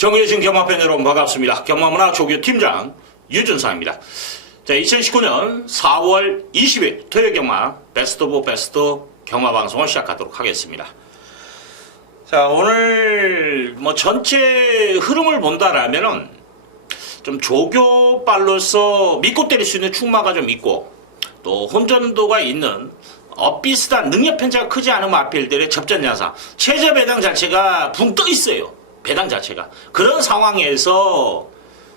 정해진 경마팬 여러분 반갑습니다. 경마문화 조교 팀장 유준상입니다. 자, 2019년 4월 20일 토요일 경마 베스트 오브 베스트 경마 방송을 시작하도록 하겠습니다. 자, 오늘 전체 흐름을 본다라면은 좀 조교발로서 믿고 때릴 수 있는 충마가 좀 있고 또 혼전도가 있는 비슷한 능력 편차가 크지 않은 마필들의 접전 양상, 최저 배당 자체가 붕 떠 있어요. 배당 자체가. 그런 상황에서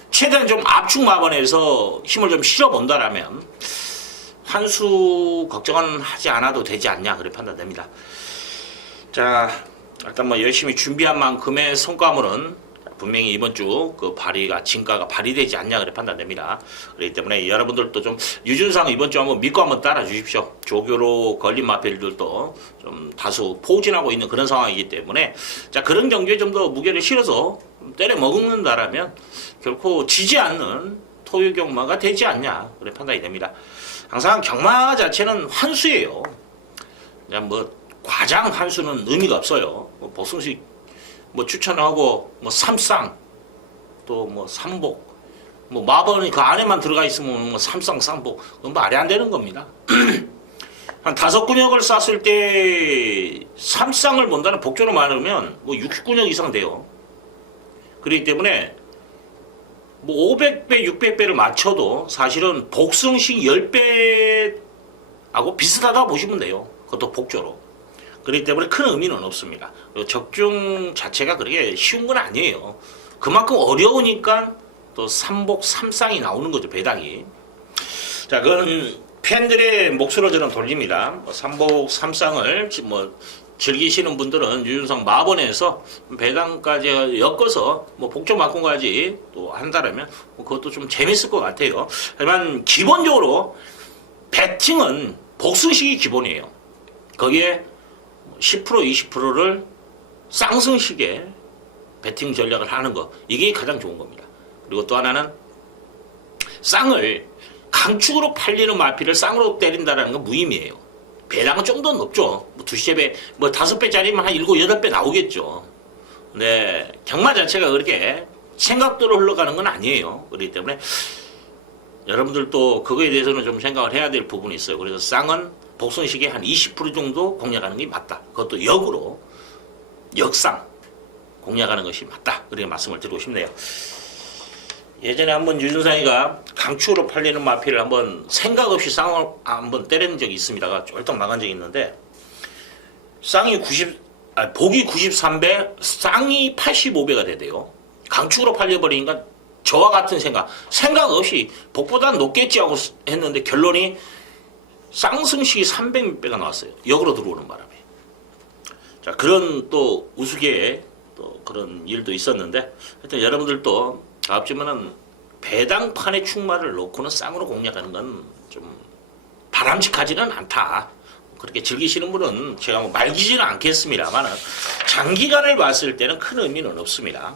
최대한 좀 압축 마번에서 힘을 좀 실어본다라면 한수 걱정은 하지 않아도 되지 않냐 그렇게 판단됩니다. 자, 일단 열심히 준비한 만큼의 성과물은 분명히 이번 주 그 발의가 진가가 발휘되지 않냐 그래 판단됩니다. 그렇기 때문에 여러분들도 좀 유준상 이번 주 한번 믿고 한번 따라 주십시오. 조교로 걸린 마필들도 좀 다수 포진하고 있는 그런 상황이기 때문에 자, 그런 경기에 좀 더 무게를 실어서 때려 먹는다라면 결코 지지 않는 토요 경마가 되지 않냐 그래 판단이 됩니다. 항상 경마 자체는 환수예요. 그냥 과장 환수는 의미가 없어요. 복승식 추천하고 삼상 또 삼복 마번이 그 안에만 들어가 있으면 삼상 삼복 그건 말이 안 되는 겁니다. 한 5근역을 쌌을 때 삼상을 본다는 복조로 말하면 60근역 이상 돼요. 그렇기 때문에 500배 600배를 맞춰도 사실은 복승식 10배하고 비슷하다고 보시면 돼요. 그것도 복조로. 그렇기 때문에 큰 의미는 없습니다. 적중 자체가 그렇게 쉬운 건 아니에요. 그만큼 어려우니까 또 삼복 삼상이 나오는 거죠, 배당이. 자, 그건 팬들의 몫으로 저는 돌립니다. 삼복 삼상을 즐기시는 분들은 유준상 마번에서 배당까지 엮어서 복조 막공까지 또 한다라면 그것도 좀 재밌을 것 같아요. 하지만 기본적으로 배팅은 복승식이 기본이에요. 거기에 10% 20%를 쌍승식의 배팅 전략을 하는 거, 이게 가장 좋은 겁니다. 그리고 또 하나는 쌍을 강축으로 팔리는 마필을 쌍으로 때린다는 건 무의미해요. 배당은 좀 더 높죠. 2배, 5배짜리면 한 7, 8배 나오겠죠. 근데 경마 자체가 그렇게 생각대로 흘러가는 건 아니에요. 그렇기 때문에 여러분들도 그거에 대해서는 좀 생각을 해야 될 부분이 있어요. 그래서 쌍은 복선식의 한 20% 정도 공략하는 게 맞다. 그것도 역으로 역상 공략하는 것이 맞다. 그렇게 말씀을 드리고 싶네요. 예전에 한번 유준상이가 강추로 팔리는 마필을 한번 생각 없이 쌍을 한번 때리는 적이 있습니다. 쫄딱 나간 적이 있는데 복이 93배, 쌍이 85배가 되대요. 강축으로 팔려버리니까 저와 같은 생각 없이 복보다 높겠지 하고 했는데 결론이 쌍승식이 300배가 나왔어요. 역으로 들어오는 바람에. 자, 그런 또 우스개의 또 그런 일도 있었는데, 하여튼 여러분들도 앞지만은 배당판의 충마를 놓고는 쌍으로 공략하는 건 좀 바람직하지는 않다. 그렇게 즐기시는 분은 제가 말기지는 않겠습니다만, 장기간을 봤을 때는 큰 의미는 없습니다.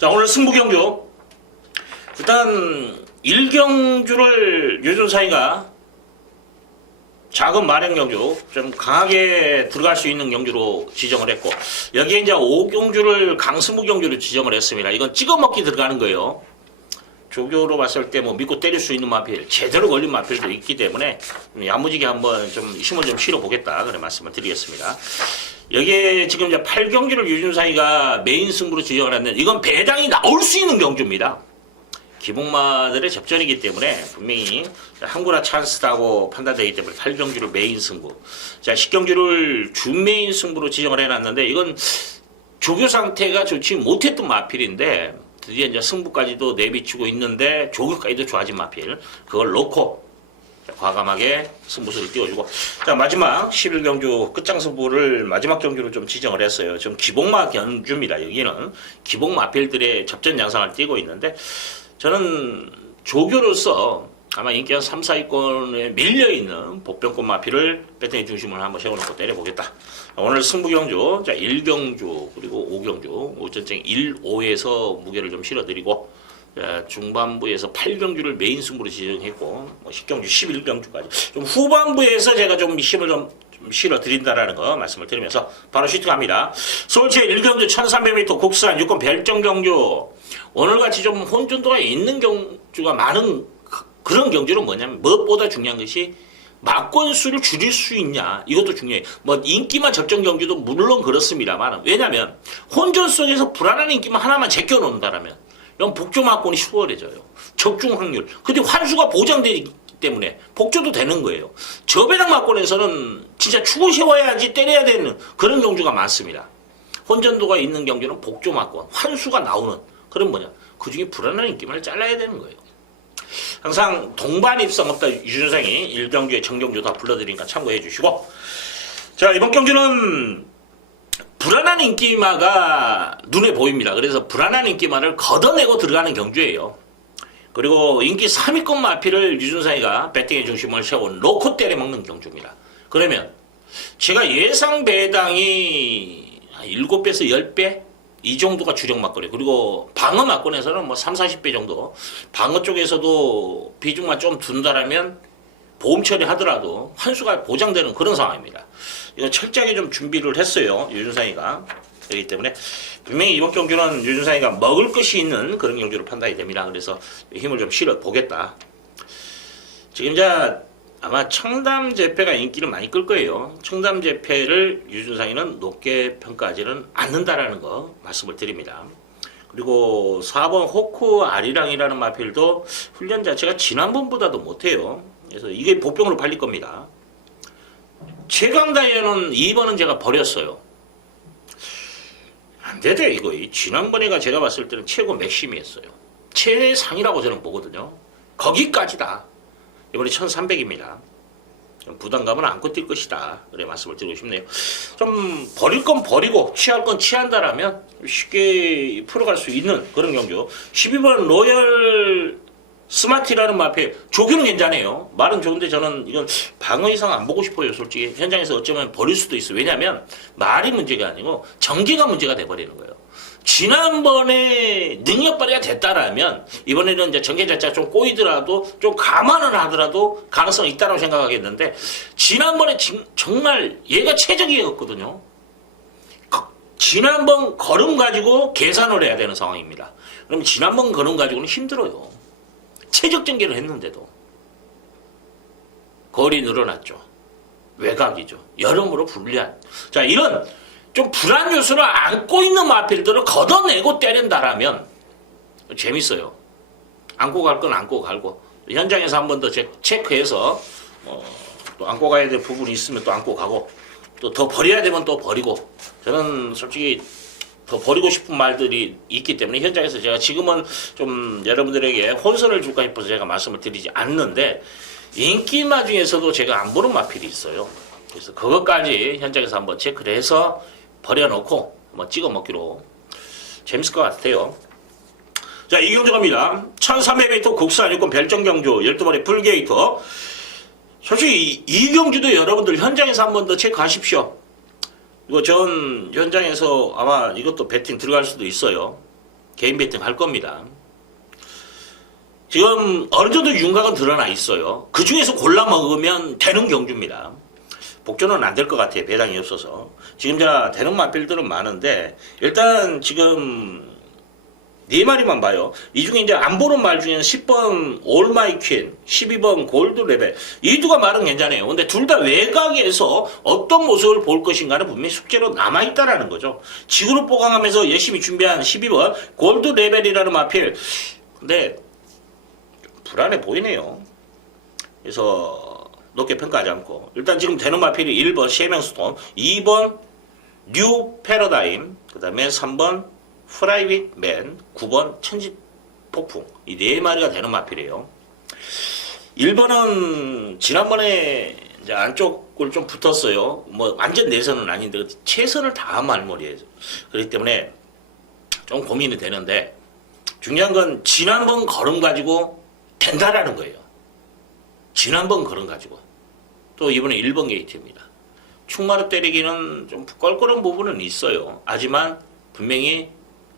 자, 오늘 승부경주. 일단 1경주를 유준상이가 작은 만행 경주, 좀 강하게 들어갈 수 있는 경주로 지정을 했고, 여기에 이제 5경주를 강승부 경주로 지정을 했습니다. 이건 찍어먹기 들어가는 거예요. 조교로 봤을 때 믿고 때릴 수 있는 마필, 제대로 걸린 마필도 있기 때문에 야무지게 한번 좀 힘을 좀 실어보겠다. 그런 말씀을 드리겠습니다. 여기에 지금 이제 8경주를 유준상이가 메인 승부로 지정을 했는데, 이건 배당이 나올 수 있는 경주입니다. 기복마들의 접전이기 때문에 분명히 한구나 찬스다고 판단되기 때문에 8경주를 메인 승부. 자, 10경주를 준메인 승부로 지정을 해놨는데, 이건 조교 상태가 좋지 못했던 마필인데 드디어 이제 승부까지도 내비치고 있는데 조교까지도 좋아진 마필. 그걸 놓고 과감하게 승부수를 띄워주고, 자, 마지막 11경주 끝장 승부를 마지막 경주로 좀 지정을 했어요. 지금 기복마 경주입니다. 여기는 기복 마필들의 접전 양상을 띄고 있는데, 저는 조교로서 아마 인기 한 3, 4위권에 밀려있는 복병권 마필을 배팅의 중심을 한번 세워놓고 때려보겠다. 오늘 승부경주, 자, 1경주, 그리고 5경주, 5전쟁 1, 5에서 무게를 좀 실어드리고, 중반부에서 8경주를 메인 승부로 지정했고 뭐 10경주, 11경주까지 좀 후반부에서 제가 좀 힘을 좀 실어드린다라는 거 말씀을 드리면서 바로 슈팅합니다. 서울시의 1경주 1300m 국산 유권 별정경주 오늘같이 좀 혼전도가 있는 경주가 많은 그런 경주는 뭐냐면 무엇보다 중요한 것이 막권수를 줄일 수 있냐 이것도 중요해요. 뭐 인기만 적정 경주도 물론 그렇습니다만 왜냐하면 혼전 속에서 불안한 인기만 하나만 제껴놓는다라면 이건 복조 막권이 수월해져요. 적중 확률. 근데 환수가 보장되기 때문에 복조도 되는 거예요. 저배당 막권에서는 진짜 추고 세워야지 때려야 되는 그런 경주가 많습니다. 혼전도가 있는 경주는 복조 막권, 환수가 나오는 그런 뭐냐. 그중에 불안한 인기만을 잘라야 되는 거예요. 항상 동반 입성 없다 유준상이 1경주에 정경주 다 불러드리니까 참고해 주시고 자 이번 경주는 불안한 인기마가 눈에 보입니다. 그래서 불안한 인기마를 걷어내고 들어가는 경주예요. 그리고 인기 3위권 마피를 유준상이가 배팅의 중심을 세운 놓고 때려먹는 경주입니다. 그러면 제가 예상 배당이 7배에서 10배 이 정도가 주력 막걸리. 그리고 방어 막권에서는 뭐 3, 40배 정도. 방어 쪽에서도 비중만 좀 둔다라면 보험 처리하더라도 환수가 보장되는 그런 상황입니다. 이거 철저하게 좀 준비를 했어요. 유준상이가. 그렇기 때문에 분명히 이번 경주는 유준상이가 먹을 것이 있는 그런 경주로 판단이 됩니다. 그래서 힘을 좀 실어 보겠다. 지금 이제 아마 청담제패가 인기를 많이 끌 거예요. 청담제패를 유준상이는 높게 평가하지는 않는다라는 거 말씀을 드립니다. 그리고 4번 호크 아리랑이라는 마필도 훈련 자체가 지난번보다도 못해요. 그래서 이게 보병으로 팔릴 겁니다. 최강다이어는 2번은 제가 버렸어요. 안 되죠 이거. 지난번에가 제가 봤을 때는 최고 맥심이었어요. 최상이라고 저는 보거든요. 거기까지다. 이번에 1300입니다. 부담감은 안고 뛸 것이다. 그래 말씀을 드리고 싶네요. 좀 버릴 건 버리고 취할 건 취한다라면 쉽게 풀어갈 수 있는 그런 경주. 12번 로열 스마티라는 마페 조교는 괜찮아요. 말은 좋은데 저는 이건 방어 이상 안 보고 싶어요. 솔직히 현장에서 어쩌면 버릴 수도 있어요. 왜냐하면 말이 문제가 아니고 전개가 문제가 돼버리는 거예요. 지난번에 능력 발휘가 됐다라면 이번에는 이제 전개 자체가 좀 꼬이더라도 좀 감안을 하더라도 가능성이 있다고 생각하겠는데 지난번에 정말 얘가 최적이었거든요. 지난번 걸음 가지고 계산을 해야 되는 상황입니다. 그럼 지난번 걸음 가지고는 힘들어요. 최적 전개를 했는데도 거리 늘어났죠. 외곽이죠. 여러모로 불리한. 자 이런 좀 불안 요소를 안고 있는 마필들을 걷어내고 때린다라면 재밌어요. 안고 갈 건 안고 갈고 현장에서 한 번 더 체크해서 또 안고 가야 될 부분이 있으면 또 안고 가고 또 더 버려야 되면 또 버리고 저는 솔직히 더 버리고 싶은 말들이 있기 때문에 현장에서 제가 지금은 좀 여러분들에게 혼선을 줄까 싶어서 제가 말씀을 드리지 않는데 인기마 중에서도 제가 안 보는 마필이 있어요. 그래서 그것까지 현장에서 한번 체크를 해서 버려놓고 한번 찍어 먹기로 재밌을 것 같아요. 자, 이 경주 갑니다. 1300m 국산 유권 별정경주 12번의 풀게이터. 솔직히 이 경주도 여러분들 현장에서 한번 더 체크하십시오. 이거 전 현장에서 아마 이것도 배팅 들어갈 수도 있어요. 개인 배팅 할 겁니다. 지금 어느 정도 윤곽은 드러나 있어요. 그 중에서 골라 먹으면 되는 경주입니다. 복조는 안 될 것 같아요. 배당이 없어서. 지금 자 되는 마필들은 많은데 일단 지금 네 마리만 봐요. 이 중에 이제 안 보는 말 중에는 10번 올마이 퀸, 12번 골드 레벨 이 두가 말은 괜찮아요. 근데 둘 다 외곽에서 어떤 모습을 볼 것인가는 분명히 숙제로 남아있다라는 거죠. 지그룹 보강하면서 열심히 준비한 12번 골드 레벨이라는 마필. 근데 불안해 보이네요. 그래서 높게 평가하지 않고 일단 지금 되는 마필이 1번 셰명스톤, 2번 뉴 패러다임, 그 다음에 3번 프라이빗 맨, 9번 천지 폭풍 이 네 마리가 되는 마필이에요. 1번은 지난번에 이제 안쪽을 좀 붙었어요. 뭐 완전 내선은 아닌데 최선을 다한 말머리예요. 그렇기 때문에 좀 고민이 되는데 중요한 건 지난번 걸음 가지고 된다라는 거예요. 지난번 걸음 가지고 또 이번에 1번 게이트입니다. 충마로 때리기는 좀 껄끄러운 부분은 있어요. 하지만 분명히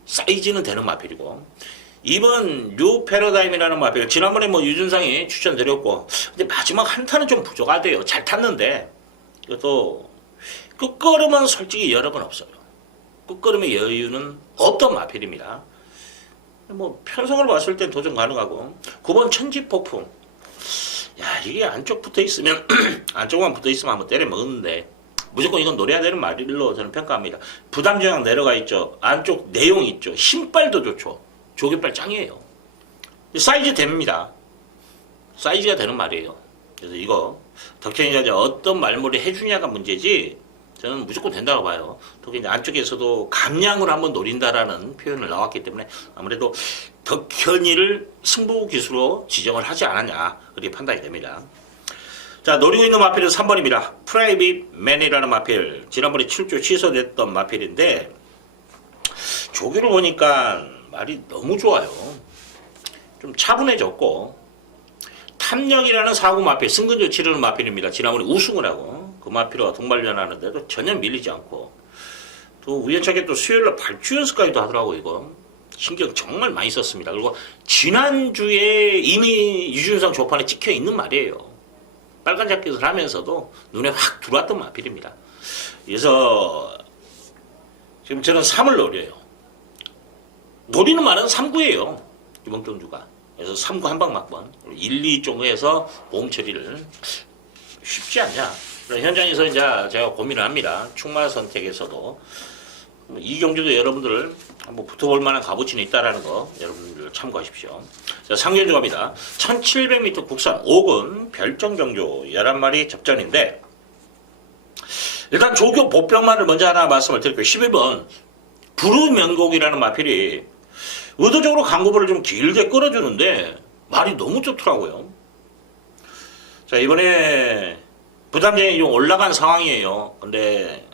사이즈는 되는 마필이고 이번 뉴 패러다임이라는 마필 지난번에 뭐 유준상이 추천드렸고 근데 마지막 한타는 좀 부족하대요. 잘 탔는데 이것도 끝걸음은 솔직히 여러 번 없어요. 끝걸음의 여유는 없던 마필입니다. 뭐 편성을 봤을 땐 도전 가능하고 9번 천지폭풍 야 이게 안쪽 붙어있으면 안쪽만 붙어있으면 한번 때려 먹었는데 무조건 이건 노려야 되는 말로 저는 평가합니다. 부담저항 내려가 있죠. 안쪽 내용 있죠. 신발도 좋죠. 조개발 짱이에요. 사이즈 됩니다. 사이즈가 되는 말이에요. 그래서 이거 덕천이가 어떤 말머리 해주냐가 문제지 저는 무조건 된다고 봐요. 특히 이제 안쪽에서도 감량을 한번 노린다라는 표현을 나왔기 때문에 아무래도 덕현이를 승부 기수로 지정을 하지 않았냐 그렇게 판단이 됩니다. 자 노리고 있는 마필은 3번입니다. 프라이빗 맨이라는 마필 지난번에 출조 취소됐던 마필인데 조교를 보니까 말이 너무 좋아요. 좀 차분해졌고 탐력이라는 사구 마필 승근조 치르는 마필입니다. 지난번에 우승을 하고 그 마필과 동반련하는데도 전혀 밀리지 않고 또 우연찮게 또 수요일날 발주 연습까지도 하더라고. 이거 신경 정말 많이 썼습니다. 그리고 지난주에 이미 유준상 조판에 찍혀 있는 말이에요. 빨간 자켓을 하면서도 눈에 확 들어왔던 마필입니다. 그래서 지금 저는 3을 노려요. 노리는 말은 3구예요. 이번 경주가. 그래서 3구 한방 막번 1, 2쪽 해서 보험 처리를 쉽지 않냐. 현장에서 이제 제가 고민을 합니다. 충마 선택에서도 이 경주도 여러분들 한번 붙어볼 만한 값어치는 있다라는 거 여러분들 참고하십시오. 자, 상견주 갑니다. 1700m 국산 5군 별정 경주 11마리 접전인데 일단 조교 보병만을 먼저 하나 말씀을 드릴게요. 11번 부르면곡이라는 마필이 의도적으로 강구부를 좀 길게 끌어주는데 말이 너무 좋더라고요. 자 이번에 부담량이 좀 올라간 상황이에요. 근데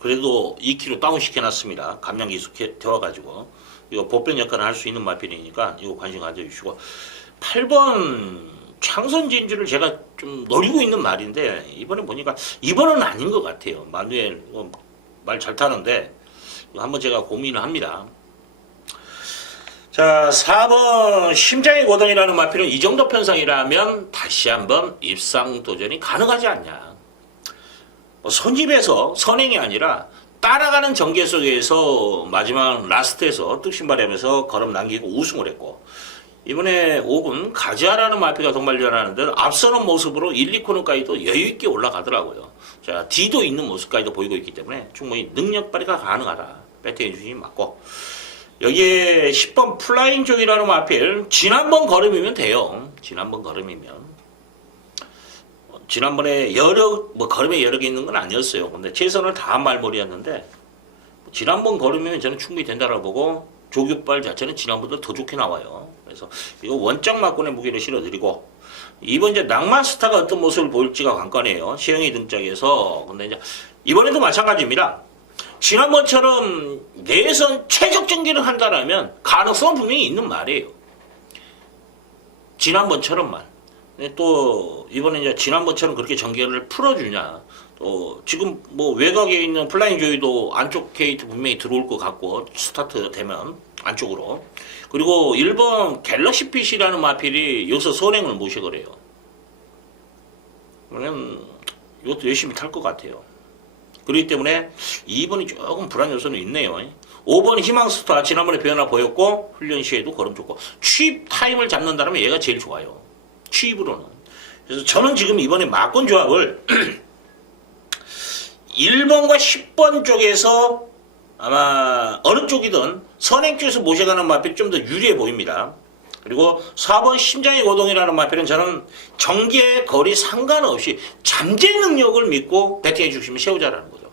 그래도 2kg 다운 시켜놨습니다. 감량 기술되어가지고 이거 보편 역할을 할 수 있는 마필이니까 이거 관심 가져주시고 8번 창선 진주를 제가 좀 노리고 있는 말인데 이번에 보니까 이번은 아닌 것 같아요. 마누엘 말 잘 타는데 한번 제가 고민을 합니다. 자 4번 심장의 고동이라는 마필은 이 정도 편성이라면 다시 한번 입상 도전이 가능하지 않냐. 선집에서 선행이 아니라 따라가는 전개 속에서 마지막 라스트에서 뚝심발하면서 걸음 남기고 우승을 했고 이번에 5군 가지아라는 마필가 동반전하는데 앞서는 모습으로 1, 2코너까지도 여유있게 올라가더라고요. 자 D도 있는 모습까지도 보이고 있기 때문에 충분히 능력 발휘가 가능하다. 배팅해 주시기 맞고 여기에 10번 플라잉 쪽이라는 마필 지난번 걸음이면 돼요. 지난번 걸음이면 지난번에 걸음에 여력이 있는 건 아니었어요. 근데 최선을 다한 말머리였는데 지난번 걸음이면 저는 충분히 된다고 보고 조교발 자체는 지난번보다 더 좋게 나와요. 그래서 이거 원짝 막군의 무게를 실어드리고 이번 이제 낭만스타가 어떤 모습을 보일지가 관건이에요. 시영이 등짝에서. 근데 이제 이번에도 마찬가지입니다. 지난번처럼 내선 최적 전개를 한다라면 가능성은 분명히 있는 말이에요. 지난번처럼만. 또 이번에 이제 지난번처럼 그렇게 전개를 풀어주냐. 또 지금 뭐 외곽에 있는 플라잉 조이도 안쪽 게이트 분명히 들어올 것 같고 스타트 되면 안쪽으로. 그리고 1번 갤럭시 핏이라는 마필이 여기서 선행을 모시고 그래요. 그러면 이것도 열심히 탈 것 같아요. 그렇기 때문에 2번이 조금 불안 요소는 있네요. 5번 희망스타 지난번에 변화 보였고 훈련 시에도 걸음 좋고 취입 타임을 잡는다면 얘가 제일 좋아요. 취입으로는. 그래서 저는 지금 이번에 막권 조합을 1번과 10번 쪽에서 아마 어느 쪽이든 선행 쪽에서 모셔가는 마필이 좀 더 유리해 보입니다. 그리고 4번 심장의 고동이라는 마필은 저는 전개 거리 상관없이 잠재 능력을 믿고 배팅해 주시면 세우자라는 거죠.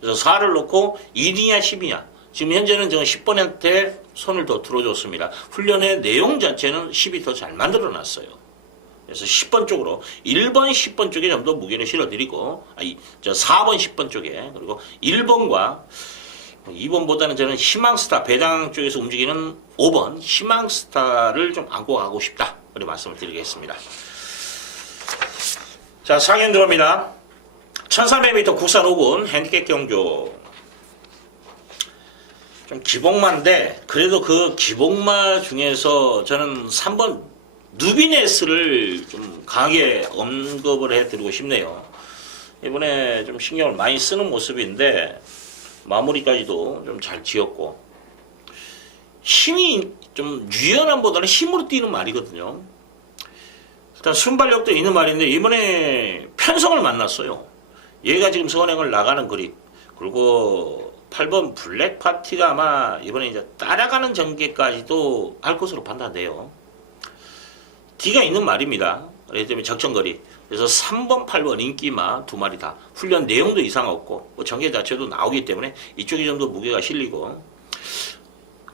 그래서 4를 놓고 1이냐 10이냐. 지금 현재는 저는 10번한테 손을 더 들어줬습니다. 훈련의 내용 자체는 10이 더 잘 만들어 놨어요. 그래서 10번 쪽으로 1번 10번 쪽에 좀 더 무게를 실어드리고 4번 10번 쪽에 그리고 1번과 2번보다는 저는 희망스타 배당 쪽에서 움직이는 5번 희망스타를 좀 안고 가고 싶다. 그렇게 말씀을 드리겠습니다. 자 상현 들어갑니다. 1300m 국산 5군 핸디캡 경주 좀 기복마인데 그래도 그 기복마 중에서 저는 3번 누비네스를 좀 강하게 언급을 해드리고 싶네요. 이번에 좀 신경을 많이 쓰는 모습인데 마무리까지도 좀 잘 지었고 힘이 좀 유연함보다는 힘으로 뛰는 말이거든요. 일단 순발력도 있는 말인데 이번에 편성을 만났어요. 얘가 지금 선행을 나가는 그립 그리고 8번 블랙 파티가 아마 이번에 이제 따라가는 전개까지도 할 것으로 판단돼요. D가 있는 말입니다. 그렇기 때문에 적정거리. 그래서 3번, 8번 인기마 두 마리 다 훈련 내용도 이상 없고 뭐 전개 자체도 나오기 때문에 이쪽이 좀 더 무게가 실리고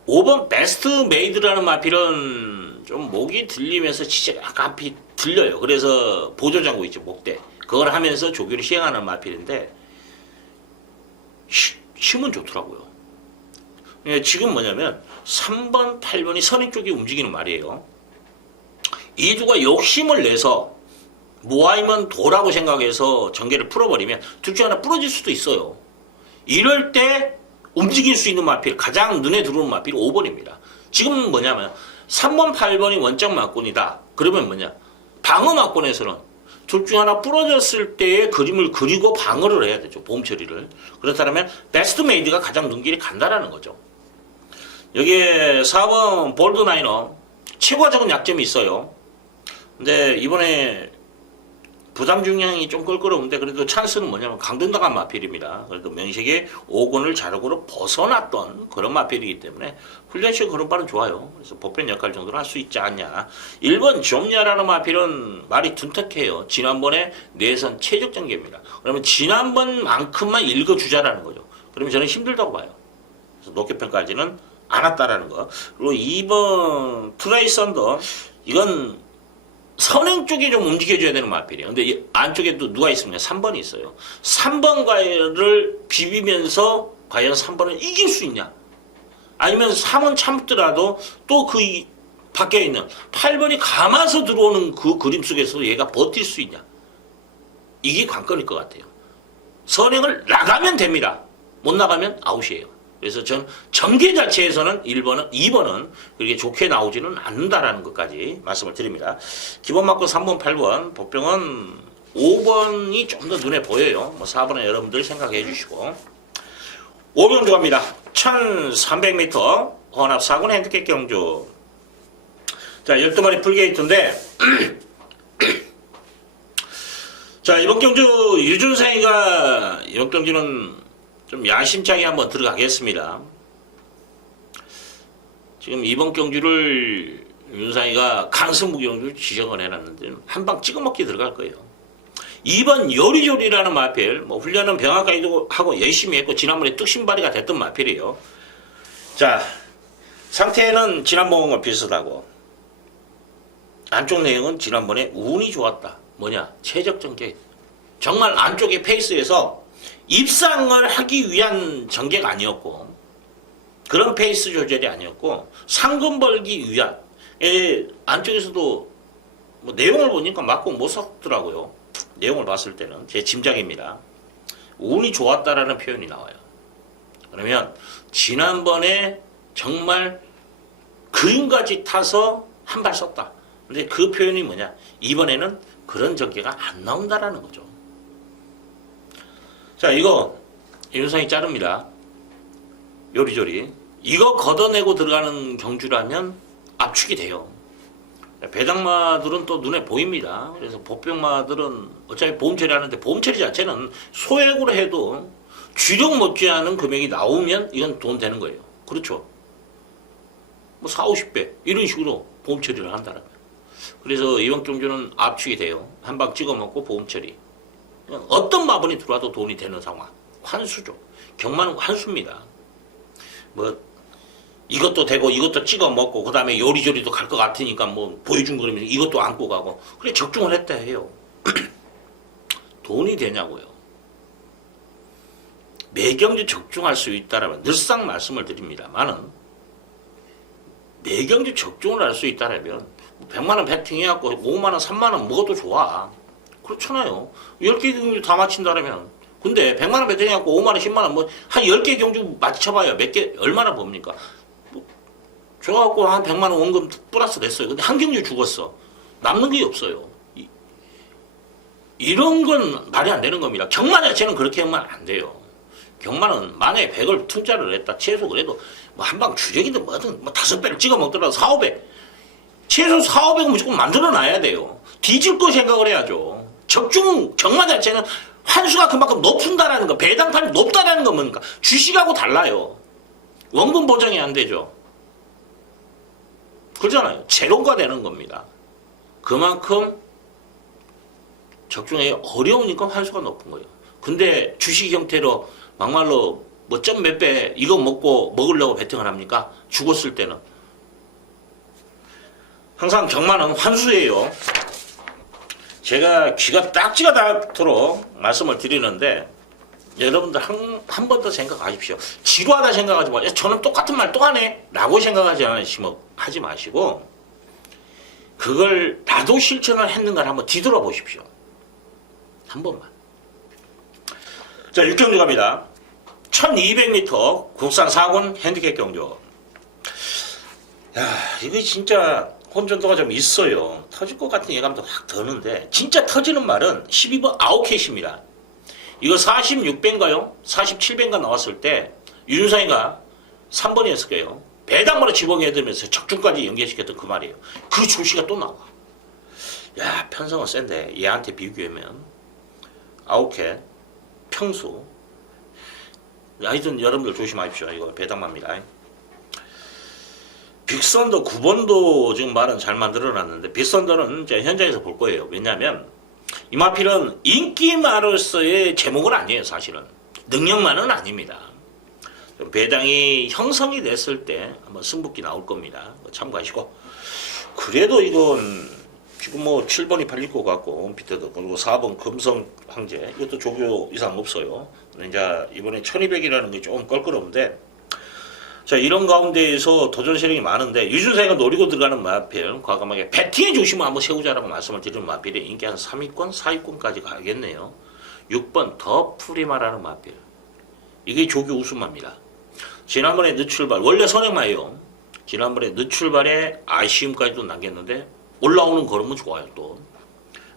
5번 베스트 메이드라는 마필은 좀 목이 들리면서 진짜 약간 앞이 들려요. 그래서 보조장구 있죠, 목대. 그걸 하면서 조교를 시행하는 마필인데 힘은 좋더라고요. 지금 뭐냐면 3번, 8번이 선행 쪽이 움직이는 말이에요. 이두가 욕심을 내서 모아이면 도라고 생각해서 전개를 풀어버리면 둘 중 하나 부러질 수도 있어요. 이럴 때 움직일 수 있는 마필, 가장 눈에 들어오는 마필이 5번입니다. 지금 뭐냐면 3번, 8번이 원적 막군이다. 그러면 뭐냐? 방어 막군에서는 둘 중 하나 부러졌을 때의 그림을 그리고 방어를 해야 되죠. 보험 처리를. 그렇다면 베스트 메이드가 가장 눈길이 간다라는 거죠. 여기에 4번 볼드나이너 최고적인 약점이 있어요. 근데 이번에 부담 중량이 좀 껄끄러운데 그래도 찬스는 뭐냐면 강등당한 마필입니다. 그래도 명식의 5권을 자력으로 벗어났던 그런 마필이기 때문에 훈련식 그런바는 좋아요. 그래서 보편 역할 정도는 할 수 있지 않냐. 1번 좀냐라는 마필은 말이 둔탁해요. 지난번에 내선 최적 전개입니다. 그러면 지난번만큼만 읽어주자라는 거죠. 그러면 저는 힘들다고 봐요. 그래서 높게 평가하지는 않았다라는 거. 그리고 2번 트라이 썬더 이건 선행 쪽이 좀 움직여줘야 되는 마필이에요. 근데 이 안쪽에 또 누가 있습니까? 3번이 있어요. 3번과를 비비면서 과연 3번을 이길 수 있냐? 아니면 3은 참더라도 또 그 밖에 있는 8번이 감아서 들어오는 그 그림 속에서 얘가 버틸 수 있냐? 이게 관건일 것 같아요. 선행을 나가면 됩니다. 못 나가면 아웃이에요. 그래서 전 전개 자체에서는 1번은, 2번은 그렇게 좋게 나오지는 않는다라는 것까지 말씀을 드립니다. 기본 맞고 3번, 8번, 복병은 5번이 좀 더 눈에 보여요. 뭐 4번은 여러분들 생각해 주시고. 5번 들어갑니다. 1300m 혼합 4군 핸디캡 경주. 자, 12마리 풀게이트인데 자, 이번 경주 유준상이가 이번 경주는 좀 야심차게 한번 들어가겠습니다. 지금 이번 경주를 윤상이가 강승무 경주를 지정을 해놨는데 한 방 찍어먹기 들어갈 거예요. 2번 요리조리라는 마필, 뭐 훈련은 병합까지도 하고 열심히 했고 지난번에 뚝심발이가 됐던 마필이에요. 자, 상태는 지난번과 비슷하고 안쪽 내용은 지난번에 운이 좋았다. 뭐냐? 최적 전개. 정말 안쪽의 페이스에서 입상을 하기 위한 전개가 아니었고 그런 페이스 조절이 아니었고 상금 벌기 위한 안쪽에서도 뭐 내용을 보니까 맞고 못 섰더라고요. 내용을 봤을 때는 제 짐작입니다. 운이 좋았다라는 표현이 나와요. 그러면 지난번에 정말 그림까지 타서 한 발 썼다. 근데 그 표현이 뭐냐? 이번에는 그런 전개가 안 나온다라는 거죠. 자, 이거 윤상이 자릅니다. 요리조리. 이거 걷어내고 들어가는 경주라면 압축이 돼요. 배당마들은 또 눈에 보입니다. 그래서 보병마들은 어차피 보험 처리하는데 보험 처리 자체는 소액으로 해도 주력 못지않은 금액이 나오면 이건 돈 되는 거예요. 그렇죠. 뭐 4, 50배 이런 식으로 보험 처리를 한다라면. 그래서 이번 경주는 압축이 돼요. 한 방 찍어먹고 보험 처리. 어떤 마번이 들어와도 돈이 되는 상황. 환수죠. 경마는 환수입니다. 뭐 이것도 되고 이것도 찍어 먹고 그 다음에 요리조리도 갈 것 같으니까 뭐 보여준 거면 이것도 안고 가고 그래 적중을 했다 해요. 돈이 되냐고요. 매경주 적중할 수 있다라면 늘상 말씀을 드립니다만은 매경주 적중을 할 수 있다라면 100만원 배팅해갖고 5만원 3만원 먹어도 좋아. 그렇잖아요. 10개 경주 다 마친다라면 근데 100만 원 배팅해 갖고 5만 원, 10만 원 뭐 한 10개 경주 맞춰봐요. 몇 개 얼마나 봅니까? 뭐, 줘갖고 한 100만 원 원금 플러스 냈어요. 근데 한 경주 죽었어. 남는 게 없어요. 이런 건 말이 안 되는 겁니다. 경마 자체는 그렇게 하면 안 돼요. 경마는 만약에 100을 투자를 했다. 최소 그래도 뭐 한방 주력이든 뭐든 뭐 5배를 찍어 먹더라도 4, 5배. 최소 4, 500은 무조건 만들어 놔야 돼요. 뒤질 거 생각을 해야죠. 경마 자체는 환수가 그만큼 높은다라는 거, 배당판이 높다라는 건 뭡니까? 주식하고 달라요. 원금 보장이 안 되죠. 그러잖아요. 제로가 되는 겁니다. 그만큼 적중하기 어려우니까 환수가 높은 거예요. 근데 주식 형태로 막말로 뭐 점 몇 배 이거 먹으려고 베팅을 합니까? 죽었을 때는. 항상 경마는 환수예요. 제가 귀가 딱지가 닿도록 말씀을 드리는데 여러분들 한 번 더 생각하십시오. 지루하다 생각하지 마세요. 저는 똑같은 말 또 하네 라고 하지 마시고 그걸 나도 실천을 했는가를 한번 뒤돌아보십시오. 한 번만. 자, 6경주 갑니다. 1200m 국산 4군 핸디캡 경주. 야, 이거 진짜 혼전도가 좀 있어요. 터질 것 같은 예감도 확 드는데 진짜 터지는 말은 12번 아웃캣입니다. 이거 46배인가요? 47배인가 나왔을 때 윤상이가 3번이었을 거예요. 배당으로 지봉해들면서 적중까지 연계시켰던 그 말이에요. 그 출시가 또 나와. 야, 편성은 센데 얘한테 비교하면 아웃캣, 평수. 하여튼 여러분들 조심하십시오. 이거 배당마입니다. 빅선더 9번도 지금 말은 잘 만들어놨는데 빅선더는 이제 현장에서 볼 거예요. 왜냐하면 이마필은 인기마로서의 제목은 아니에요. 사실은 능력만은 아닙니다. 배당이 형성이 됐을 때 한번 승부기 나올 겁니다. 참고하시고. 그래도 이건 지금 뭐 7번이 팔릴 것 같고 원피트도 그리고 4번 금성 황제 이것도 조교 이상 없어요. 근데 이제 이번에 1200이라는 게 조금 껄끄러운데 자, 이런 가운데에서 도전 세력이 많은데 유준상이가 노리고 들어가는 마필 과감하게 배팅의 중심을 한번 세우자라고 말씀을 드리는 마필이 인기 한 3위권, 4위권까지 가겠네요. 6번 더 프리마라는 마필. 이게 조교 우승마입니다. 지난번에 늦출발 원래 선행마예요. 지난번에 늦출발에 아쉬움까지도 남겼는데 올라오는 걸음은 좋아요. 또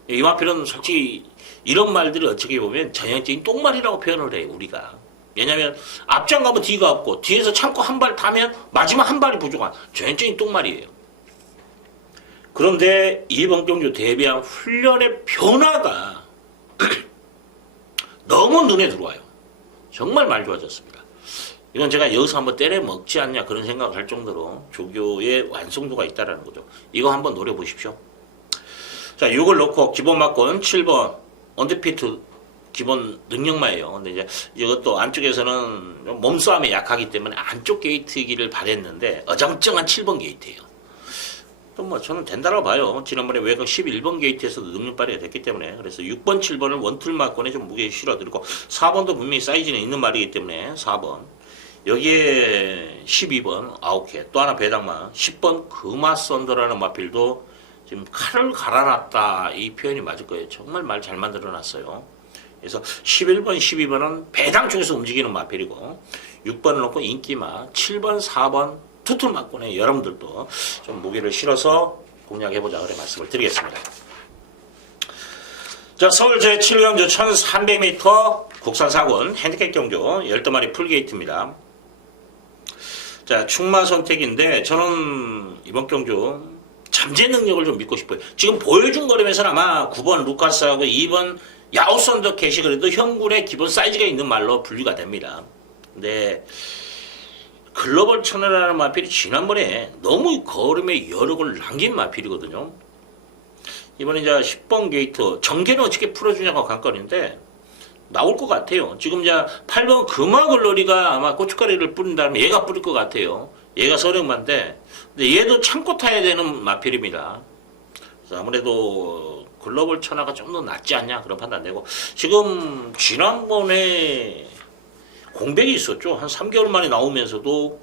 이 마필은 솔직히 이런 말들을 어떻게 보면 전형적인 똥말이라고 표현을 해요. 우리가. 왜냐면 앞장 가면 뒤가 없고 뒤에서 참고 한 발 타면 마지막 한 발이 부족한 전형적인 똥말이에요. 그런데 이번 경주 대비한 훈련의 변화가 너무 눈에 들어와요. 정말 많이 좋아졌습니다. 이건 제가 여기서 한번 때려 먹지 않냐 그런 생각을 할 정도로 조교의 완성도가 있다는 거죠. 이거 한번 노려보십시오. 자, 이걸 놓고 기본 막권 7번 언더피트 기본 능력마예요. 근데 이제 이것도 안쪽에서는 몸싸움에 약하기 때문에 안쪽 게이트기를 바랬는데 어정쩡한 7번 게이트예요. 또 뭐 저는 된다고 봐요. 지난번에 외곽 11번 게이트에서도 능력 발휘가 됐기 때문에 그래서 6번, 7번을 원툴 막권에 좀 무게 실어드리고 4번도 분명히 사이즈는 있는 말이기 때문에 4번 여기에 12번 아웃캣 또 하나 배당마 10번 금화 썬더라는 마필도 지금 칼을 갈아놨다 이 표현이 맞을 거예요. 정말 말 잘 만들어놨어요. 그래서 11번, 12번은 배당 쪽에서 움직이는 마필이고 6번을 놓고 인기마 7번, 4번 투툴 막권에 여러분들도 좀 무게를 실어서 공략해보자 그래 말씀을 드리겠습니다. 자, 서울 제7경주 1300m 국산 4군 핸디캡 경주 12마리 풀게이트입니다. 자, 충마 선택인데 저는 이번 경주 잠재 능력을 좀 믿고 싶어요. 지금 보여준 거라면서는 아마 9번 루카스하고 2번 야우선더 캣이 그래도 형군의 기본 사이즈가 있는 말로 분류가 됩니다. 근데 글로벌 천연이라는 마필이 지난번에 너무 걸음에 여력을 남긴 마필이거든요. 이번에 이제 10번 게이트 전개는 어떻게 풀어주냐가 관건인데 나올 것 같아요. 지금 이제 8번 금화글러리가 아마 고춧가루를 뿌린 다음에 얘가 뿌릴 것 같아요. 얘가 서령마인데 근데 얘도 참고 타야 되는 마필입니다. 그래서 아무래도 글로벌 천하가 좀 더 낫지 않냐 그런 판단되고 지금 지난번에 공백이 있었죠. 한 3개월 만에 나오면서도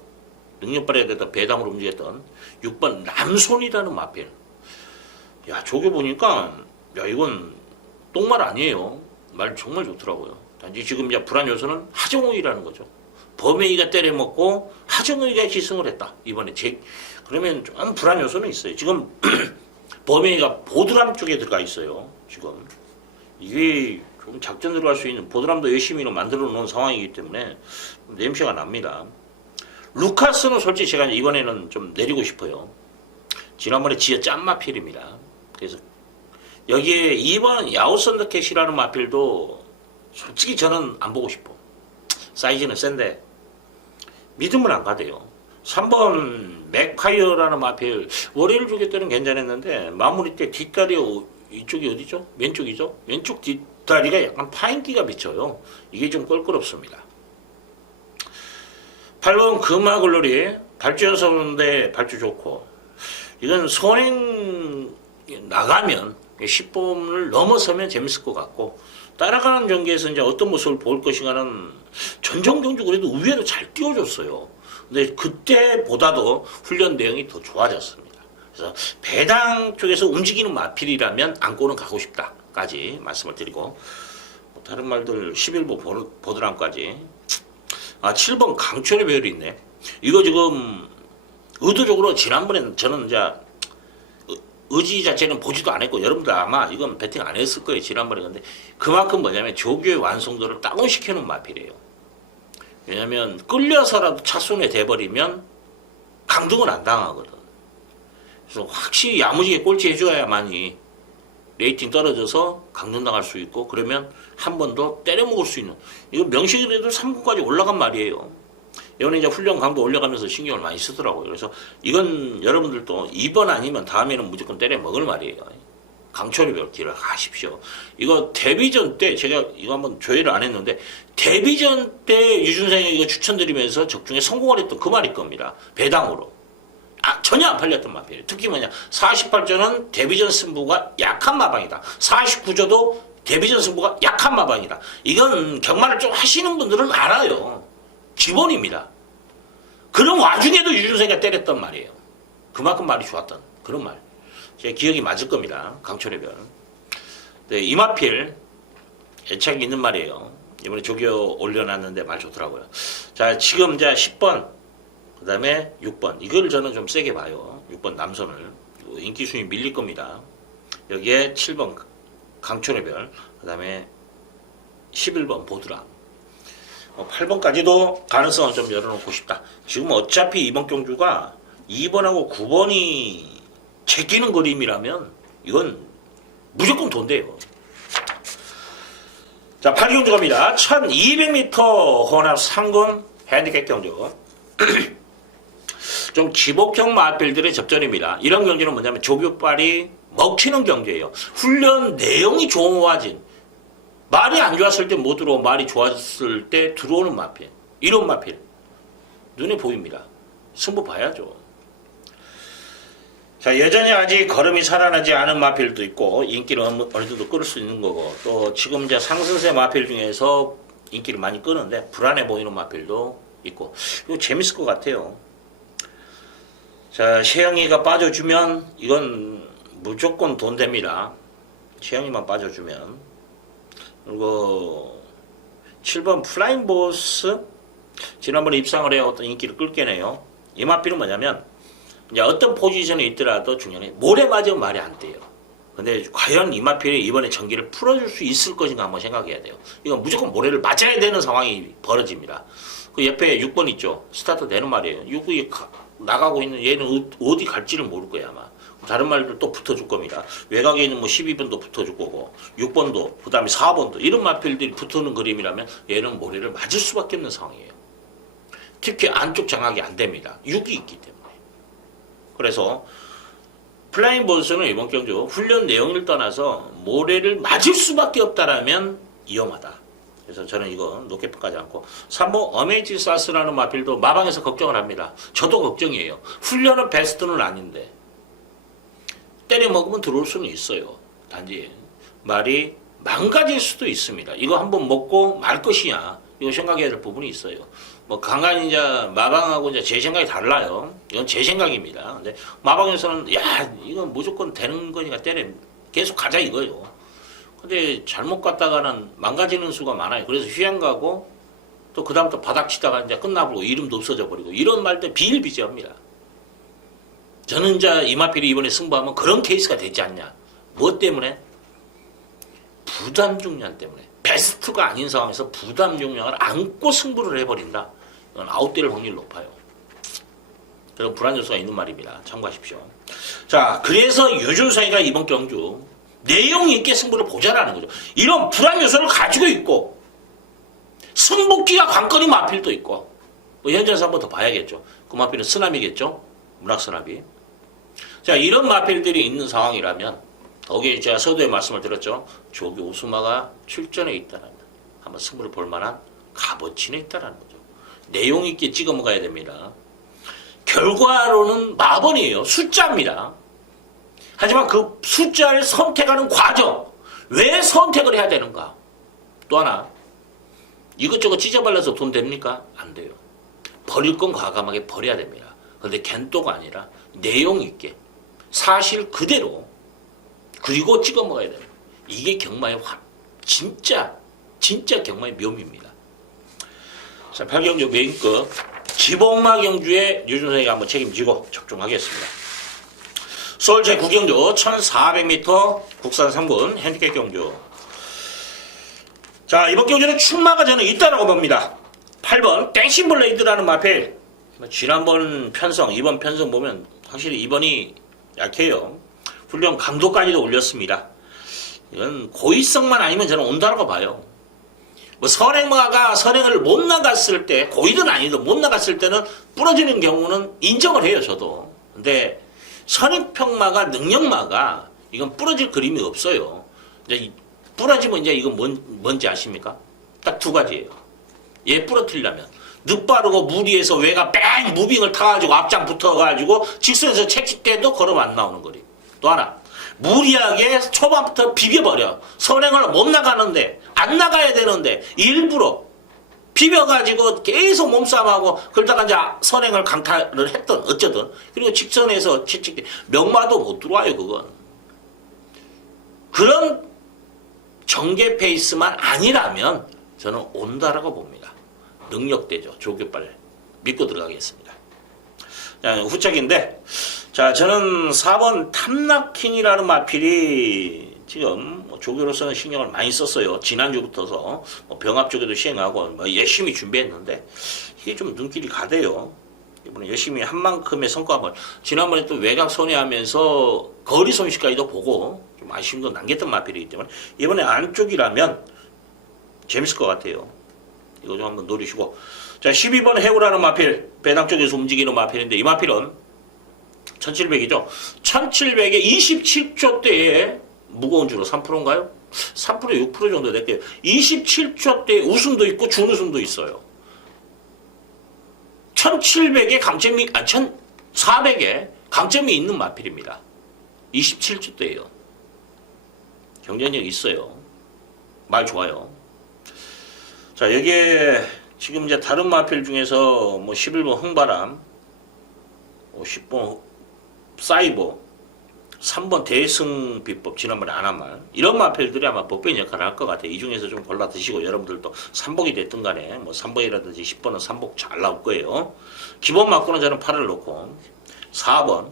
능력 발휘가 되다 배당으로 움직였던 6번 남손이라는 마필. 야, 저게 보니까 야 이건 똥말 아니에요. 말 정말 좋더라고요. 단지 지금 이제 불안 요소는 하정우이라는 거죠. 범행이가 때려먹고 하정우이가 기승을 했다. 이번에 그러면 좀 불안 요소는 있어요. 지금 범행이가 보드람 쪽에 들어가 있어요. 지금 이게 좀 작전 들어갈 수 있는 보드람도 열심히 만들어 놓은 상황이기 때문에 냄새가 납니다. 루카스는 솔직히 제가 이번에는 좀 내리고 싶어요. 지난번에 지어 짠 마필입니다. 그래서 여기에 2번 야후 썬더캣이라는 마필도 솔직히 저는 안 보고 싶어. 사이즈는 센데 믿음은 안 가대요. 3번 맥파이어라는 마필 월요일 주기 때는 괜찮았는데 마무리 때 뒷다리 이쪽이 어디죠? 왼쪽이죠? 왼쪽 뒷다리가 약간 파인기가 비쳐요. 이게 좀 껄끄럽습니다. 8번 금화글로리 발주 연습인데 발주 좋고 이건 선행 나가면 10번을 넘어서면 재밌을 것 같고 따라가는 경기에서 이제 어떤 모습을 볼 것인가는 전정 경주 그래도 의외로 잘 띄워줬어요. 근데 그때보다도 훈련 내용이 더 좋아졌습니다. 그래서 배당 쪽에서 움직이는 마필이라면 안고는 가고 싶다까지 말씀을 드리고 다른 말들 11번 보드람까지 7번 강철의 배열이 있네. 이거 지금 의도적으로 지난번에는 저는 이제 의지 자체는 보지도 안 했고 여러분들 아마 이건 배팅 안 했을 거예요. 지난번에. 근데 그만큼 뭐냐면 조교의 완성도를 다운시켜 놓은 마필이에요. 왜냐면 끌려서라도 차순에 돼버리면 강등은 안 당하거든. 그래서 확실히 야무지게 꼴찌 해줘야만이 레이팅 떨어져서 강등 나갈 수 있고 그러면 한 번 더 때려먹을 수 있는 이거 명식이라도 3군까지 올라간 말이에요. 이번에 이제 훈련 강도 올려가면서 신경을 많이 쓰더라고요. 그래서 이건 여러분들도 2번 아니면 다음에는 무조건 때려먹을 말이에요. 강철이별 길을 가십시오. 이거 데뷔전 때 제가 이거 한번 조회를 안 했는데 데뷔전 때 유준상이 이거 추천드리면서 적중에 성공을 했던 그 말일 겁니다. 배당으로. 전혀 안 팔렸던 마필이에요. 특히 뭐냐 48조는 데뷔전 승부가 약한 마방이다. 49조도 데뷔전 승부가 약한 마방이다. 이건 경마를 좀 하시는 분들은 알아요. 기본입니다. 그런 와중에도 유준상이가 때렸단 말이에요. 그만큼 말이 좋았던 그런 말. 제 기억이 맞을 겁니다. 강철의 별. 네, 이마필 애착이 있는 말이에요. 이번에 조교 올려놨는데 말 좋더라고요. 자, 지금 이제 10번, 그 다음에 6번. 이걸 저는 좀 세게 봐요. 6번 남선을. 인기 순위 밀릴 겁니다. 여기에 7번 강철의 별, 그 다음에 11번 보드람. 8번까지도 가능성을 좀 열어놓고 싶다. 지금 어차피 이번 경주가 2번하고 9번이 제끼는 그림이라면 이건 무조건 돈대요. 자, 8경주 갑니다. 1200m 혼합 상금 핸디캡 경주. 좀 기복형 마필들의 접전입니다. 이런 경주는 뭐냐면 조교빨이 먹히는 경주예요. 훈련 내용이 좋아진 말이 안 좋았을 때 못 들어오고 말이 좋았을 때 들어오는 마필. 이런 마필. 눈에 보입니다. 승부 봐야죠. 자, 여전히 아직 걸음이 살아나지 않은 마필도 있고 인기를 어느 정도 끌을 수 있는 거고 또 지금 이제 상승세 마필 중에서 인기를 많이 끄는데 불안해 보이는 마필도 있고 이거 재밌을 것 같아요. 자, she영이가 빠져주면 이건 무조건 돈 됩니다. she영이만 빠져주면. 그리고 7번 플라잉 보스 지난번에 입상을 해야 어떤 인기를 끌게네요. 이 마필은 뭐냐면 이제 어떤 포지션에 있더라도 중요해. 모래 맞으면 말이 안 돼요. 근데 과연 이 마필이 이번에 전기를 풀어줄 수 있을 것인가 한번 생각해야 돼요. 이건 무조건 모래를 맞아야 되는 상황이 벌어집니다. 그 옆에 6번 있죠. 스타트 되는 말이에요. 6이 나가고 있는 얘는 어디 갈지를 모를 거야 아마. 다른 말들 또 붙어줄 겁니다. 외곽에 있는 뭐 12번도 붙어줄 거고 6번도 그 다음에 4번도 이런 마필들이 붙는 그림이라면 얘는 모래를 맞을 수밖에 없는 상황이에요. 특히 안쪽 장악이 안 됩니다. 6이 있기 때문에. 그래서 플라잉 보스는 이번 경주 훈련 내용을 떠나서 모래를 맞을 수밖에 없다라면 위험하다. 그래서 저는 이거 높게 평가하지 않고 3번 어메이지 사스라는 마필도 마방에서 걱정을 합니다. 저도 걱정이에요. 훈련은 베스트는 아닌데 때려 먹으면 들어올 수는 있어요. 단지 말이 망가질 수도 있습니다. 이거 한번 먹고 말 것이냐 이거 생각해야 될 부분이 있어요. 뭐 강간이 이제 마방하고 이제 제 생각이 달라요. 이건 제 생각입니다. 근데 마방에서는 야 이건 무조건 되는 거니까 때려 계속 가자 이거요. 근데 잘못 갔다가는 망가지는 수가 많아요. 그래서 휴양 가고 또 그다음부터 바닥 치다가 이제 끝나버리고 이름도 없어져 버리고 이런 말들 비일비재합니다. 저는 이제 이마필이 이번에 승부하면 그런 케이스가 되지 않냐. 뭐 때문에? 부담 중량 때문에. 베스트가 아닌 상황에서 부담 중량을 안고 승부를 해버린다. 이건 아웃될 확률이 높아요. 그런 불안 요소가 있는 말입니다. 참고하십시오. 자, 그래서 유준상이가 이번 경주 내용 있게 승부를 보자라는 거죠. 이런 불안 요소를 가지고 있고 승복기가 관건인 마필도 있고 뭐 현장에서 한 번 더 봐야겠죠. 그 마필은 쓰나미겠죠. 문학쓰나미. 자, 이런 마필들이 있는 상황이라면 거기에 제가 서두에 말씀을 드렸죠. 조기 오수마가 출전해 있다는 한번 승부를 볼 만한 값어치는 있다는 거죠. 내용 있게 찍어 먹어야 됩니다. 결과로는 마번이에요. 숫자입니다. 하지만 그 숫자를 선택하는 과정, 왜 선택을 해야 되는가? 또 하나, 이것저것 찢어발라서 돈 됩니까? 안 돼요. 버릴 건 과감하게 버려야 됩니다. 그런데 겐또가 아니라 내용 있게 사실 그대로 그리고 찍어 먹어야 돼요. 이게 경마의 진짜 경마의 묘미입니다. 자, 8경주 메인급 지봉마 경주에 유준상이가 한번 책임지고 적중하겠습니다. 서울 제9경주 1400m 국산 3군 핸디캡 경주. 자, 이번 경주는 출마가 저는 있다라고 봅니다. 8번 땡신블레이드라는 마필. 지난번 편성, 이번 편성 보면 확실히 이번이 약해요. 훈련 강도까지도 올렸습니다. 이건 고의성만 아니면 저는 온다라고 봐요. 뭐 선행마가 선행을 못 나갔을 때, 고의든 아니든 못 나갔을 때는 부러지는 경우는 인정을 해요, 저도. 근데 선행평마가 능력마가 이건 부러질 그림이 없어요. 이제 부러지면 이제 이건 뭔지 아십니까? 딱 두 가지예요. 얘 부러뜨리려면 늦바르고 무리해서 외가 뺑 무빙을 타가지고 앞장 붙어가지고 직선에서 채찍 때도 걸으면 안 나오는 거리. 또 하나, 무리하게 초반부터 비벼버려. 선행을 못 나가는데, 안 나가야 되는데 일부러 비벼가지고 계속 몸싸움하고 그러다가 이제 선행을 강탈을 했던 어쩌든, 그리고 직선에서 채찍 명마도 못 들어와요. 그건 그런 정계 페이스만 아니라면 저는 온다라고 봅니다. 능력대죠. 조교빨 믿고 들어가겠습니다. 자, 후착인데, 자, 저는 4번 탐락킹이라는 마필이 지금 조교로서는 신경을 많이 썼어요. 지난주부터서 병합 조교도 시행하고 열심히 준비했는데 이게 좀 눈길이 가대요. 이번에 열심히 한 만큼의 성과물. 지난번에 또 외곽 손해하면서 거리 손실까지도 보고 좀 아쉬움도 남겼던 마필이기 때문에 이번에 안쪽이라면 재밌을 것 같아요. 이거 좀 한번 노리시고. 자, 12번 해우라는 마필, 배당 쪽에서 움직이는 마필인데 이 마필은 1700이죠. 1700에 27초대에 무거운 주로 3%인가요? 3% 6% 정도 될게요. 27초대 우승도 있고 준우승도 있어요. 1700에 강점이, 1400에 강점이 있는 마필입니다. 27초대예요. 경쟁력 있어요. 말 좋아요. 자, 여기에 지금 이제 다른 마필 중에서 뭐 11번 흥바람, 10번 사이버, 3번 대승비법, 지난번에 안 한 말. 이런 마필들이 아마 법변 역할을 할 것 같아요. 이 중에서 좀 골라 드시고 여러분들도 3복이 됐든 간에 뭐 3번이라든지 10번은 3복 잘 나올 거예요. 기본 막고는 저는 8을 놓고 4번,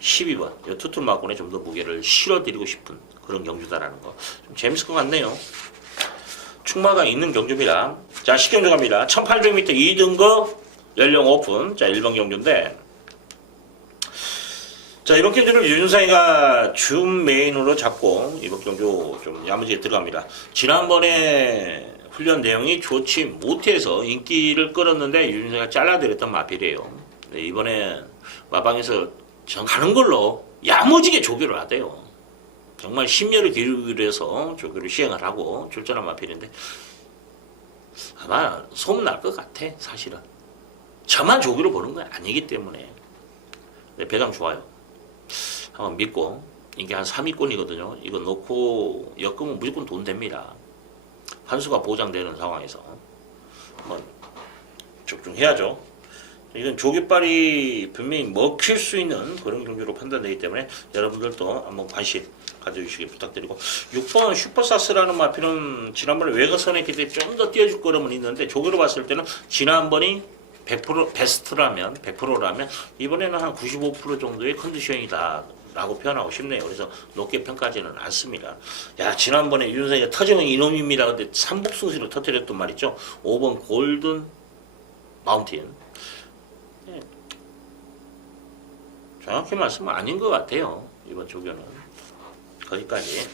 12번, 이 투툴 막고에 좀 더 무게를 실어드리고 싶은 그런 경주다라는 거. 좀 재밌을 것 같네요. 충마가 있는 경주입니다. 자, 10경주 갑니다. 1800m 2등급 연령 오픈. 자, 1번 경주인데, 자, 이번 경주를 유준상이가 줌 메인으로 잡고 이번 경주 좀 야무지게 들어갑니다. 지난번에 훈련 내용이 좋지 못해서 인기를 끌었는데 유준상이가 잘라드렸던 마필이에요. 네, 이번에 마방에서 전 가는 걸로 야무지게 조교를 하대요. 정말 심려를 기울여서 조교를 시행을 하고 출전한 마필인데 아마 소문날 것 같아. 사실은 저만 조교를 보는 건 아니기 때문에. 네, 배당 좋아요. 한번 믿고. 이게 한 3위권이거든요. 이거 놓고 엮으면 무조건 돈 됩니다. 환수가 보장되는 상황에서 한번 적중해야죠. 이건 조깃발이 분명히 먹힐 수 있는 그런 경기로 판단되기 때문에 여러분들도 한번 관심 가져주시기 부탁드리고 6번 슈퍼사스라는 마필은 지난번에 외곽선에 기대 좀 더 띄워줄 거라면 있는데 조기로 봤을 때는 지난번이 100% 베스트라면 100%라면 이번에는 한 95% 정도의 컨디션이다 라고 표현하고 싶네요. 그래서 높게 평가하지는 않습니다. 야, 지난번에 윤석열이 터정이 이놈입니다. 근데 삼복승수를 터뜨렸단 말이죠. 5번 골든 마운틴. 네. 정확히 말씀은 아닌 것 같아요. 이번 조교는. 거기까지.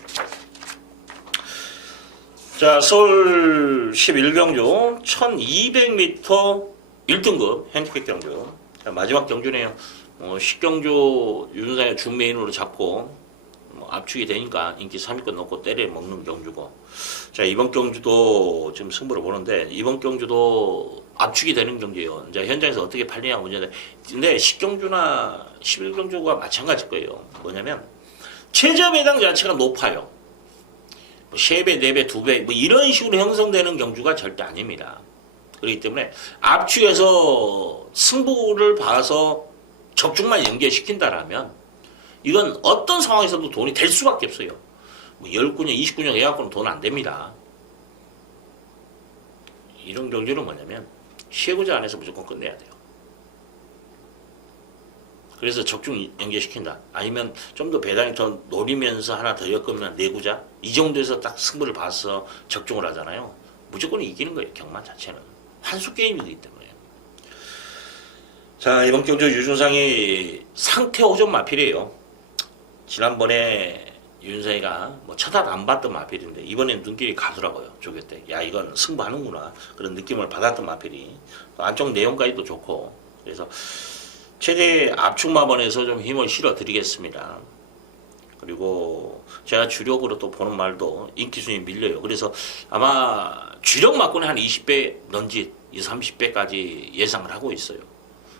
자, 서울 11경주 1200m 1등급 핸디캡 경주. 자, 마지막 경주네요. 10경주 윤석열 준메인으로 잡고 압축이 되니까 인기 3위권 놓고 때려 먹는 경주고. 자, 이번 경주도 지금 승부를 보는데 이번 경주도 압축이 되는 경주예요. 이제 현장에서 어떻게 팔리냐가 문제인데, 근데 10경주나 11경주가 마찬가지일 거예요. 뭐냐면 최저 배당 자체가 높아요. 뭐 3배, 4배, 2배 뭐 이런 식으로 형성되는 경주가 절대 아닙니다. 그렇기 때문에 압축해서 승부를 봐서 적중만 연계시킨다라면 이건 어떤 상황에서도 돈이 될 수밖에 없어요. 뭐 10군역, 29역 해갖고는 돈 안 됩니다. 이런 경주는 뭐냐면 시해구자 안에서 무조건 끝내야 돼요. 그래서 적중 연계시킨다. 아니면 좀 더 배당이 더 노리면서 하나 더 엮으면 내구자 이 정도에서 딱 승부를 봐서 적중을 하잖아요. 무조건 이기는 거예요. 경마 자체는. 환수 게임이기 때문에. 자, 이번 경주 유준상이 상태 호전 마필이에요. 지난번에 윤석이가 뭐 쳐다도 안 봤던 마필인데 이번엔 눈길이 가더라고요. 조교 때. 야, 이건 승부하는구나. 그런 느낌을 받았던 마필이. 안쪽 내용까지도 좋고. 그래서 최대 압축마번에서 좀 힘을 실어 드리겠습니다. 그리고 제가 주력으로 또 보는 말도 인기순위 밀려요. 그래서 아마 주력 맞고는 한 20배 넘지 20, 30배까지 예상을 하고 있어요.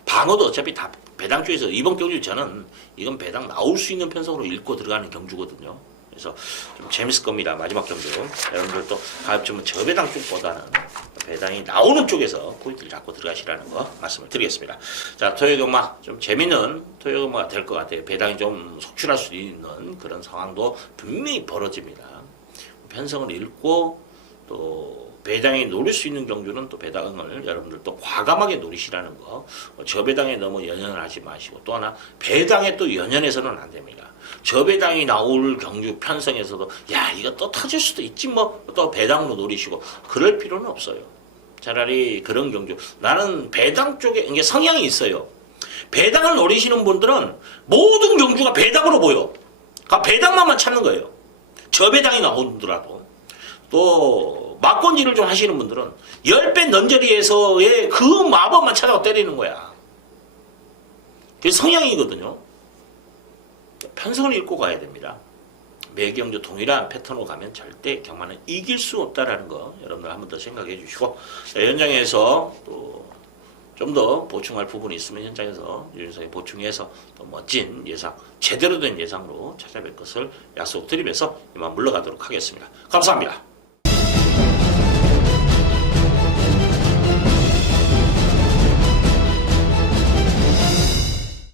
방어도 어차피 다 배당 쪽에서 이번 경주 저는 이건 배당 나올 수 있는 편성으로 읽고 들어가는 경주거든요. 그래서 좀 재밌을 겁니다. 마지막 경주. 여러분들도 가급적이면 저배당 쪽보다는 배당이 나오는 쪽에서 포인트를 잡고 들어가시라는 거 말씀을 드리겠습니다. 자, 토요경마 좀 재밌는 토요경마가 될 것 같아요. 배당이 좀 속출할 수 있는 그런 상황도 분명히 벌어집니다. 편성을 읽고 또 배당이 노릴 수 있는 경주는 또 배당을 여러분들 또 과감하게 노리시라는 거. 저배당에 너무 연연을 하지 마시고 또 하나 배당에 또 연연해서는 안 됩니다. 저배당이 나올 경주 편성에서도 야, 이거 또 터질 수도 있지 뭐 또 배당으로 노리시고 그럴 필요는 없어요. 차라리 그런 경주 나는 배당 쪽에 이게 성향이 있어요. 배당을 노리시는 분들은 모든 경주가 배당으로 보여. 그러니까 배당만 찾는 거예요. 저배당이 나오더라도. 또 막권지를 좀 하시는 분들은 10배 넌저리에서의 그 마법만 찾아가 때리는 거야. 그게 성향이거든요. 편성을 읽고 가야 됩니다. 매경주 동일한 패턴으로 가면 절대 경마는 이길 수 없다라는 거 여러분들 한 번 더 생각해 주시고, 현장에서 또 좀 더 보충할 부분이 있으면 현장에서 윤석이 보충해서 또 멋진 예상, 제대로 된 예상으로 찾아뵐 것을 약속드리면서 이만 물러가도록 하겠습니다. 감사합니다.